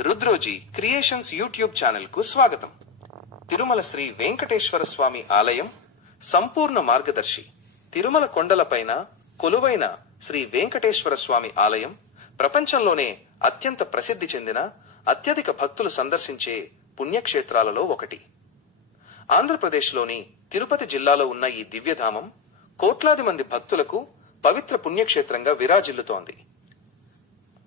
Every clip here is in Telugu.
రుద్రోజీ క్రియేషన్స్ యూట్యూబ్ ఛానల్కు స్వాగతం. తిరుమల శ్రీ వెంకటేశ్వర స్వామి ఆలయం సంపూర్ణ మార్గదర్శి. తిరుమల కొండలపైన కొలువైన శ్రీ వెంకటేశ్వర స్వామి ఆలయం ప్రపంచంలోనే అత్యంత ప్రసిద్ధి చెందిన అత్యధిక భక్తులు సందర్శించే పుణ్యక్షేత్రాలలో ఒకటి. ఆంధ్రప్రదేశ్లోని తిరుపతి జిల్లాలో ఉన్న ఈ దివ్యధామం కోట్లాది మంది భక్తులకు పవిత్ర పుణ్యక్షేత్రంగా విరాజిల్లుతోంది.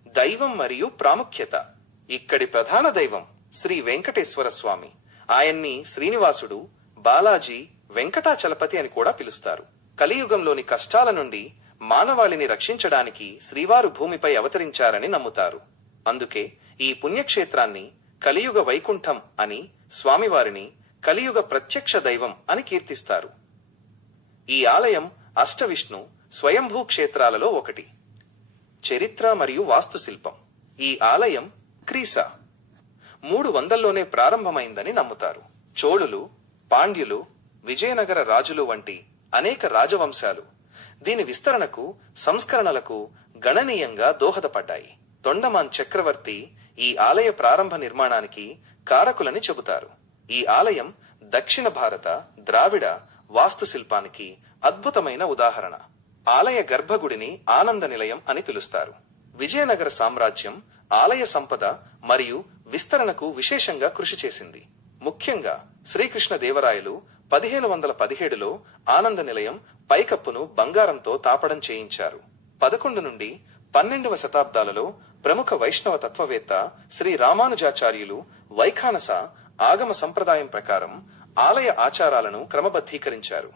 దైవం మరియు ప్రాముఖ్యత. ఇక్కడి ప్రధాన దైవం శ్రీ వెంకటేశ్వర స్వామి. ఆయన్ని శ్రీనివాసుడు బాలాజీ వెంకటాచలపతి అని కూడా పిలుస్తారు. కలియుగంలోని కష్టాల నుండి మానవాళిని రక్షించడానికి శ్రీవారు భూమిపై అవతరించారని నమ్ముతారు. అందుకే ఈ పుణ్యక్షేత్రాన్ని కలియుగ వైకుంఠం అని స్వామివారిని కలియుగ ప్రత్యక్ష దైవం అని కీర్తిస్తారు. ఈ ఆలయం అష్టవిష్ణు స్వయంభూ క్షేత్రాలలో ఒకటి. చరిత్ర మరియు వాస్తుశిల్పం. ఈ ఆలయం క్రీసా. మూడు వందల్లోనే ప్రారంభమైందని నమ్ముతారు. చోళులు పాండ్యులు విజయనగర రాజులు వంటి అనేక రాజవంశాలు దీని విస్తరణకు సంస్కరణలకు గణనీయంగా దోహదపడ్డాయి. తొండమాన్ చక్రవర్తి ఈ ఆలయ ప్రారంభ నిర్మాణానికి కారకులని చెబుతారు. ఈ ఆలయం దక్షిణ భారత ద్రావిడ వాస్తుశిల్పానికి అద్భుతమైన ఉదాహరణ. ఆలయ గర్భగుడిని ఆనంద నిలయం అని పిలుస్తారు. విజయనగర సామ్రాజ్యం ఆలయ సంపద మరియు విస్తరణకు విశేషంగా కృషి చేసింది. ముఖ్యంగా శ్రీకృష్ణ దేవరాయలు పదిహేను వందల పదిహేడులో ఆనంద నిలయం పైకప్పును బంగారంతో తాపడం చేయించారు. పదకొండు నుండి పన్నెండవ శతాబ్దాలలో ప్రముఖ వైష్ణవ తత్వవేత్త శ్రీ రామానుజాచార్యులు వైఖానస ఆగమ సంప్రదాయం ప్రకారం ఆలయ ఆచారాలను క్రమబద్ధీకరించారు.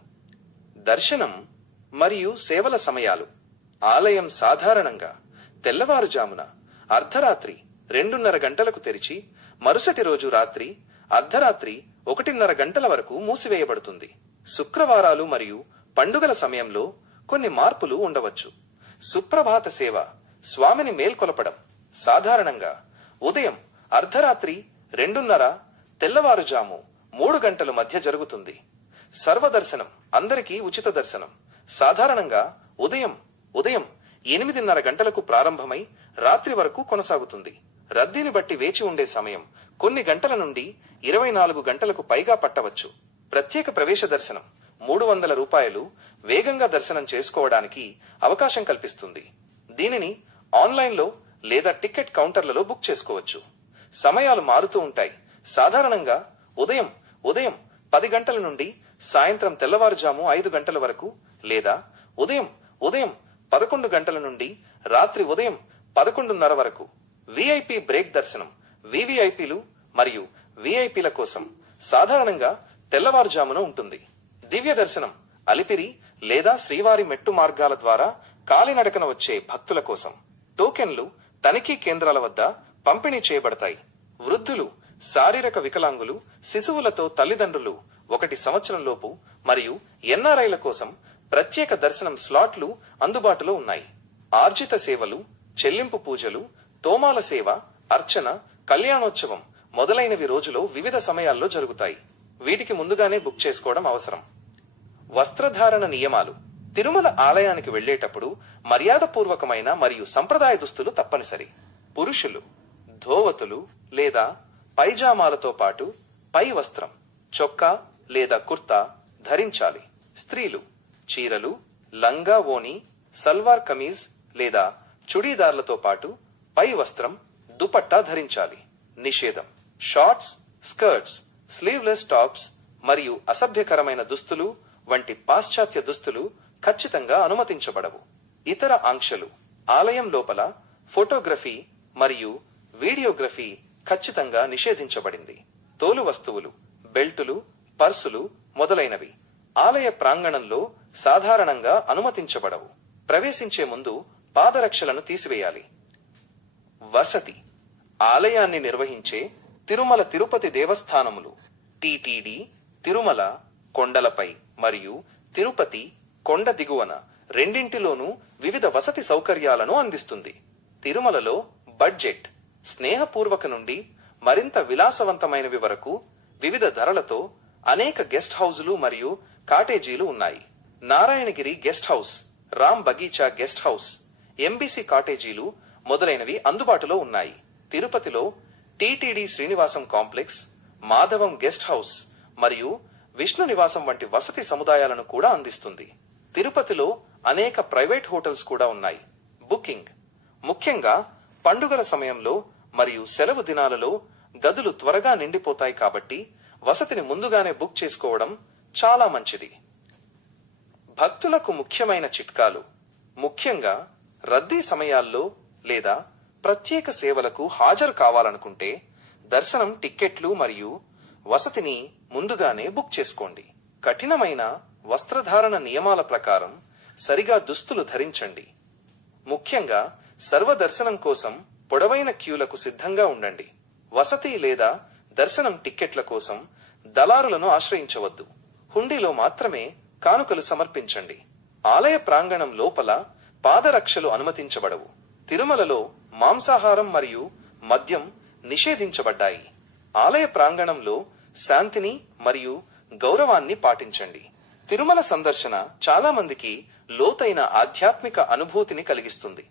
దర్శనం మరియు సేవల సమయాలు. ఆలయం సాధారణంగా తెల్లవారుజామున అర్ధరాత్రి రెండున్నర గంటలకు తెరిచి మరుసటి రోజు రాత్రి అర్ధరాత్రి ఒకటిన్నర గంటల వరకు మూసివేయబడుతుంది. శుక్రవారాలు మరియు పండుగల సమయంలో కొన్ని మార్పులు ఉండవచ్చు. సుప్రభాత సేవ స్వామిని మేల్కొలపడం. సాధారణంగా ఉదయం అర్ధరాత్రి రెండున్నర తెల్లవారుజాము మూడు గంటల మధ్య జరుగుతుంది. సర్వదర్శనం అందరికీ ఉచిత దర్శనం. సాధారణంగా ఉదయం ఉదయం ఎనిమిదిన్నర గంటలకు ప్రారంభమై రాత్రి వరకు కొనసాగుతుంది. రద్దీని బట్టి వేచి ఉండే సమయం కొన్ని గంటల నుండి ఇరవై నాలుగు గంటలకు పైగా పట్టవచ్చు. ప్రత్యేక ప్రవేశ దర్శనం మూడు వందల రూపాయలు వేగంగా దర్శనం చేసుకోవడానికి అవకాశం కల్పిస్తుంది. దీనిని ఆన్లైన్లో లేదా టికెట్ కౌంటర్లలో బుక్ చేసుకోవచ్చు. సమయాలు మారుతూ ఉంటాయి. సాధారణంగా ఉదయం ఉదయం పది గంటల నుండి సాయంత్రం తెల్లవారుజాము ఐదు గంటల వరకు లేదా ఉదయం ఉదయం పదకొండు గంటల నుండి రాత్రి ఉదయం పదకొండున్నర వరకు విఐపి బ్రేక్ దర్శనం వివిఐపిలు మరియు విఐపిల కోసం సాధారణంగా తెల్లవారుజామున ఉంటుంది. దివ్య దర్శనం అలిపిరి లేదా శ్రీవారి మెట్టు మార్గాల ద్వారా కాలినడకన వచ్చే భక్తుల కోసం టోకెన్లు తనిఖీ కేంద్రాల వద్ద పంపిణీ చేయబడతాయి. వృద్ధులు శారీరక వికలాంగులు శిశువులతో తల్లిదండ్రులు ఒకటి సంవత్సరంలోపు మరియు ఎన్ఆర్ఐల కోసం ప్రత్యేక దర్శనం స్లాట్లు అందుబాటులో ఉన్నాయి. ఆర్జిత సేవలు చెల్లింపు పూజలు తోమాల సేవ అర్చన కళ్యాణోత్సవం మొదలైనవి రోజులో వివిధ సమయాల్లో జరుగుతాయి. వీటికి ముందుగానే బుక్ చేసుకోవడం అవసరం. వస్త్రధారణ నియమాలు. తిరుమల ఆలయానికి వెళ్ళేటప్పుడు మర్యాదపూర్వకమైన మరియు సంప్రదాయ దుస్తులు తప్పనిసరి. పురుషులు ధోవతులు లేదా పైజామాలతో పాటు పై వస్త్రం చొక్కా లేదా కుర్తా ధరించాలి. స్త్రీలు చీరలు లంగా ఓని సల్వార్ కమీజ్ లేదా చుడీదార్లతో పాటు పై వస్త్రం దుపట్టా ధరించాలి. నిషేధం. షార్ట్స్ స్కర్ట్స్ స్లీవ్లెస్ టాప్స్ మరియు అసభ్యకరమైన దుస్తులు వంటి పాశ్చాత్య దుస్తులు ఖచ్చితంగా అనుమతించబడవు. ఇతర ఆంక్షలు. ఆలయం లోపల ఫోటోగ్రఫీ మరియు వీడియోగ్రఫీ ఖచ్చితంగా నిషేధించబడింది. తోలు వస్తువులు బెల్టులు పర్సులు మొదలైనవి ఆలయ ప్రాంగణంలో సాధారణంగా అనుమతించబడవు. ప్రవేశించే ముందు పాదరక్షలను తీసివేయాలి. వసతి ఆలయాన్ని నిర్వహించే తిరుమల తిరుపతి దేవస్థానములు. టిటిడి తిరుమల కొండలపై మరియు తిరుపతి కొండ దిగువన రెండింటిలోనూ వివిధ వసతి సౌకర్యాలను అందిస్తుంది. తిరుమలలో బడ్జెట్ స్నేహపూర్వక నుండి మరింత విలాసవంతమైనవి వరకు వివిధ ధరలతో అనేక గెస్ట్ హౌజులు మరియు కాటేజీలు ఉన్నాయి. Narayanagiri guest house Ram Bagicha guest house MBC కాటేజీలు మొదలైనవి అందుబాటులో ఉన్నాయి. తిరుపతిలో TTD Srinivasam complex Madhavam guest house మరియు విష్ణు నివాసం వంటి వసతి సముదాయాలను కూడా అందిస్తుంది. తిరుపతిలో అనేక ప్రైవేట్ హోటల్స్ కూడా ఉన్నాయి. బుకింగ్. ముఖ్యంగా పండుగల సమయంలో మరియు సెలవు దినాలలో గదులు త్వరగా నిండిపోతాయి కాబట్టి వసతిని ముందుగానే బుక్ చేసుకోవడం చాలా మంచిది. భక్తులకు ముఖ్యమైన చిట్కాలు. ముఖ్యంగా రద్దీ సమయాల్లో లేదా ప్రత్యేక సేవలకు హాజరు కావాలనుకుంటే దర్శనం టిక్కెట్లు మరియు వసతిని ముందుగానే బుక్ చేసుకోండి. కఠినమైన వస్త్రధారణ నియమాల ప్రకారం సరిగా దుస్తులు ధరించండి. ముఖ్యంగా సర్వదర్శనం కోసం పొడవైన క్యూలకు సిద్ధంగా ఉండండి. వసతి లేదా దర్శనం టిక్కెట్ల కోసం దళారులను ఆశ్రయించవద్దు. హుండీలో మాత్రమే కానుకలు సమర్పించండి. ఆలయ ప్రాంగణం లోపల పాదరక్షలు అనుమతించబడవు. తిరుమలలో మాంసాహారం మరియు మద్యం నిషేధించబడ్డాయి. ఆలయ ప్రాంగణంలో శాంతిని మరియు గౌరవాన్ని పాటించండి. తిరుమల సందర్శన చాలా మందికి లోతైన ఆధ్యాత్మిక అనుభూతిని కలిగిస్తుంది.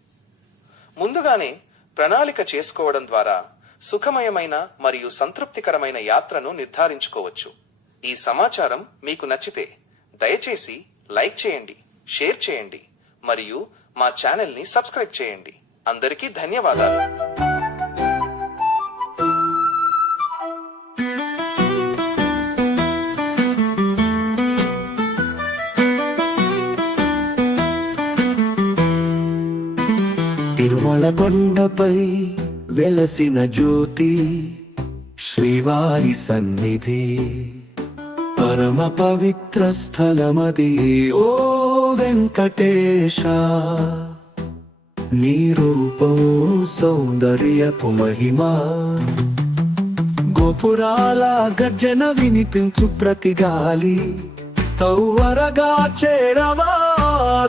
ముందుగానే ప్రణాళిక చేసుకోవడం ద్వారా సుఖమయమైన మరియు సంతృప్తికరమైన యాత్రను నిర్ధారించుకోవచ్చు. ఈ సమాచారం మీకు నచ్చితే దయచేసి లైక్ చేయండి షేర్ చేయండి మరియు మా ఛానల్ని సబ్స్క్రైబ్ చేయండి. అందరికీ ధన్యవాదాలు. తిరుమల కొండపై వెలసిన జ్యోతి శ్రీవారి సన్నిధి. పరమ పవిత్ర స్థలమది. ఓ వెంకటేశ. నీ రూపం సౌందర్యపు మహిమా గోపురాల గర్జన వినిపించు ప్రతి గాలి. తౌవరగా చేరవా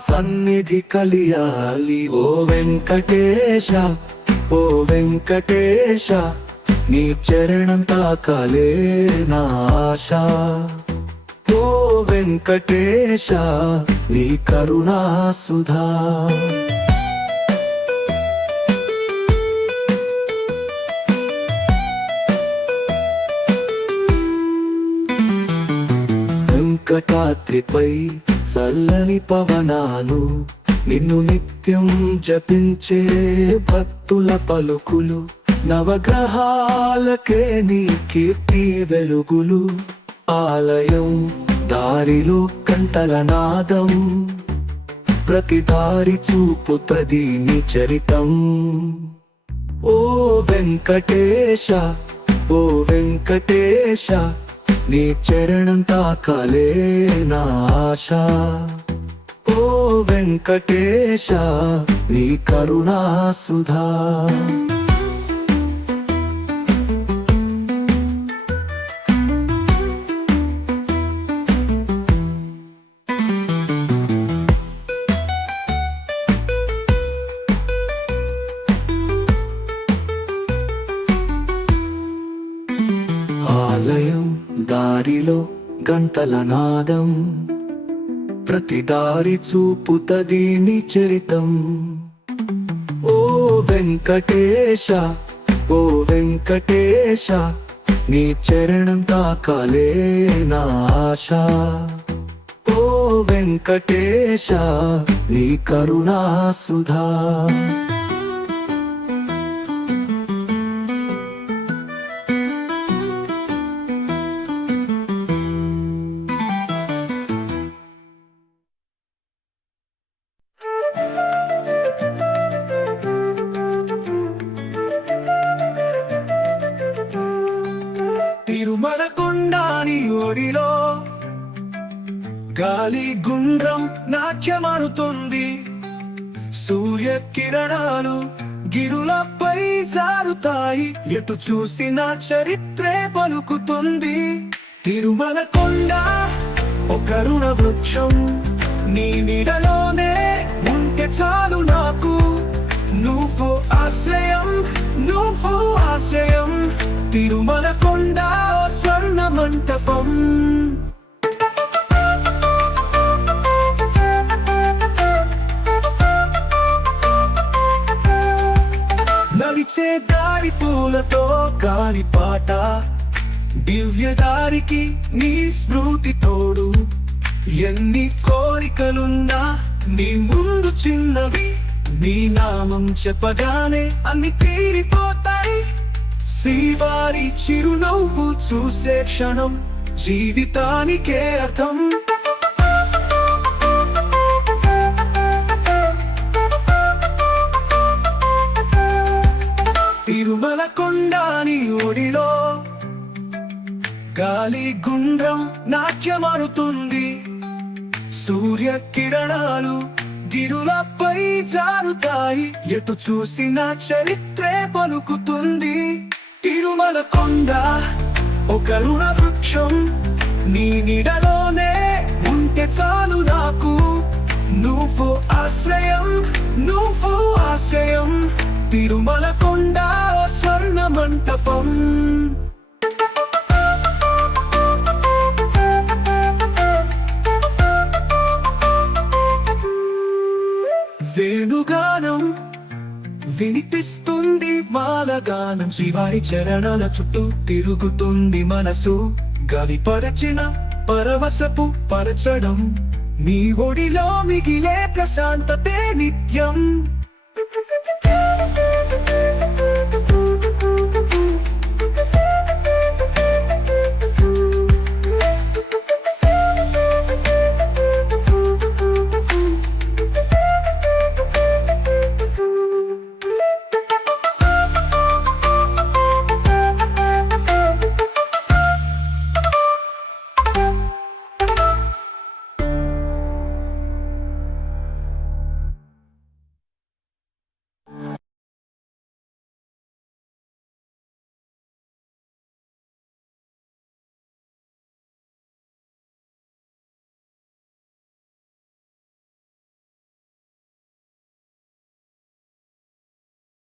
సన్నిధి కలియాలి. ఓ వెంకటేశ ఓ వెంకటేశ నీ చరణం తాకాలే నా ఆశ. ఓ వెంకటేశ నీ కరుణా సుధా. వెంకటాద్రిపై చల్లని పవనాలు నిన్ను నిత్యం జపించే భక్తుల పలుకులు నవగ్రహాలకే నీ కీర్తి వెలుగులు. ఆలయం దారిలో కంటల నాదం. ప్రతి దారి చూపు నీ చరితం. ఓ వెంకటేశ ఓ వెంకటేశ నీ చరణం తాకాలే నా ఆశ. ఓ వెంకటేశ నీ కరుణా గంటల నాదం. ప్రతి దారి చూపుతది నీ చరితం. ఓ వెంకటేశ ఓ వెంకటేశ నీ చరణం తాకాలే నా ఆశ. ఓ వెంకటేశ నీ కరుణా గాలి గుండ్రం నాట్యమాడుతుంది. సూర్య కిరణాలు గిరులపై జారుతాయి. ఎటు చూసిన చరిత్రే పలుకుతుంది. తిరుమల కొండ ఒక రుణ వృక్షం. నీ నీడలోనే ఉంటే చాలు నాకు. నువ్వు ఆశ్రయం నువ్వు ఆశ్రయం తిరుమల కొండ స్వర్ణ మంటపం. నవి దారి పూలతో గాలి పాట. దివ్యదారికి నీ స్మృతి తోడు. ఎన్ని కోరికలున్నా నీ ముందు చిన్నవి. నీ నామం చెప్పగానే అన్ని తీరిపోతాయి. శ్రీవారి చిరునవ్వు చూసే క్షణం జీవితానికే అర్థం. గాలి గుండ్రం నాట్యమారుతుంది. సూర్య కిరణాలు గిరులపై జారుతాయి. ఎటు చూసిన చరిత్రే పలుకుతుంది. తిరుమల కొండ ఒక రుణ వృక్షం నీ నిడలోనే ఉంటే చాలు నాకు. నువ్వు ఆశ్రయం నువ్వు ఆశ్రయం. తిరుమల కొండ స్వర్ణ మంటపం. వినిపిస్తుంది మాలగానం శ్రీవారి చరణాల చుట్టూ తిరుగుతుంది మనసు. గలిపరచిన పరవశపు పరచడం. నీ ఒడిలో మిగిలే ప్రశాంతతే నిత్యం.